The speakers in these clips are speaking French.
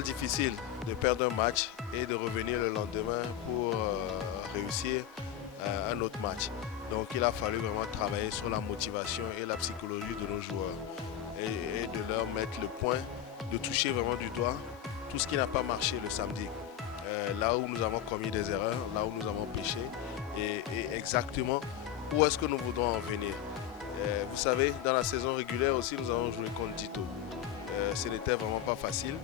vraiment difficile de perdre un match et de revenir le lendemain pour réussir un autre match. Donc il a fallu vraiment travailler sur la motivation et la psychologie de nos joueurs et de leur mettre le point, de toucher vraiment du doigt tout ce qui n'a pas marché le samedi. Là où nous avons commis des erreurs, là où nous avons péché et exactement où est-ce que nous voudrons en venir. Vous savez, dans la saison régulière aussi, nous avons joué contre Dito. Ce n'était vraiment pas facile.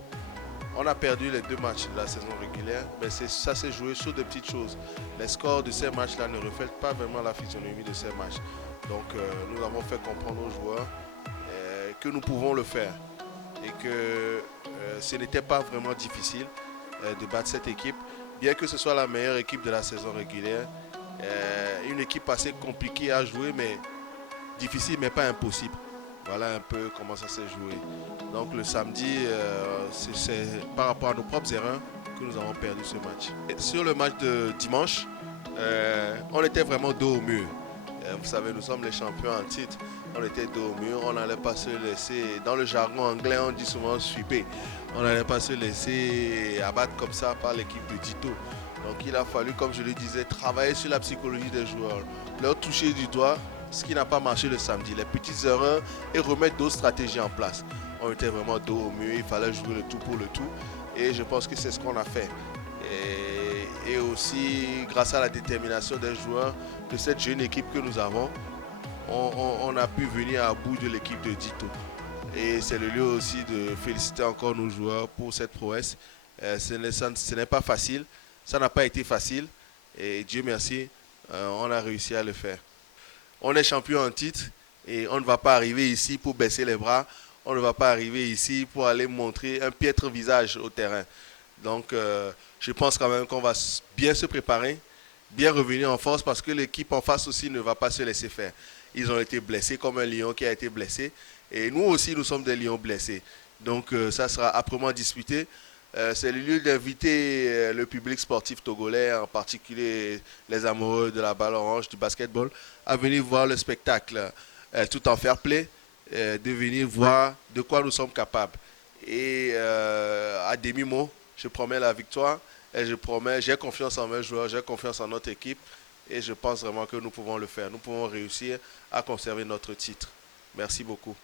On a perdu les deux matchs de la saison régulière, mais ça s'est joué sur de petites choses. Les scores de ces matchs-là ne reflètent pas vraiment la physionomie de ces matchs. Donc nous avons fait comprendre aux joueurs que nous pouvons le faire et que ce n'était pas vraiment difficile de battre cette équipe, bien que ce soit la meilleure équipe de la saison régulière. Une équipe assez compliquée à jouer, mais difficile, mais pas impossible. Voilà un peu comment ça s'est joué. Donc le samedi, c'est par rapport à nos propres erreurs que nous avons perdu ce match. Et sur le match de dimanche, on était vraiment dos au mur. Vous savez, nous sommes les champions en titre. On était dos au mur, on n'allait pas se laisser, dans le jargon anglais, on dit souvent sweeper. On n'allait pas se laisser abattre comme ça par l'équipe de Dito. Donc il a fallu, comme je le disais, travailler sur la psychologie des joueurs, leur toucher du doigt ce qui n'a pas marché le samedi, les petites erreurs et remettre d'autres stratégies en place. On était vraiment dos au mur, il fallait jouer le tout pour le tout et je pense que c'est ce qu'on a fait. Et aussi grâce à la détermination des joueurs de cette jeune équipe que nous avons, on a pu venir à bout de l'équipe de Dito. Et c'est le lieu aussi de féliciter encore nos joueurs pour cette prouesse. Ce n'est pas facile, ça n'a pas été facile et Dieu merci, on a réussi à le faire. On est champion en titre et on ne va pas arriver ici pour baisser les bras. On ne va pas arriver ici pour aller montrer un piètre visage au terrain. Donc, je pense quand même qu'on va bien se préparer, bien revenir en force parce que l'équipe en face aussi ne va pas se laisser faire. Ils ont été blessés comme un lion qui a été blessé. Et nous aussi, nous sommes des lions blessés. Donc, ça sera âprement disputé. C'est le lieu d'inviter le public sportif togolais, en particulier les amoureux de la balle orange, du basketball, à venir voir le spectacle tout en fair play, de venir voir de quoi nous sommes capables. Et à demi-mot, je promets la victoire et je promets, j'ai confiance en mes joueurs, j'ai confiance en notre équipe et je pense vraiment que nous pouvons le faire. Nous pouvons réussir à conserver notre titre. Merci beaucoup.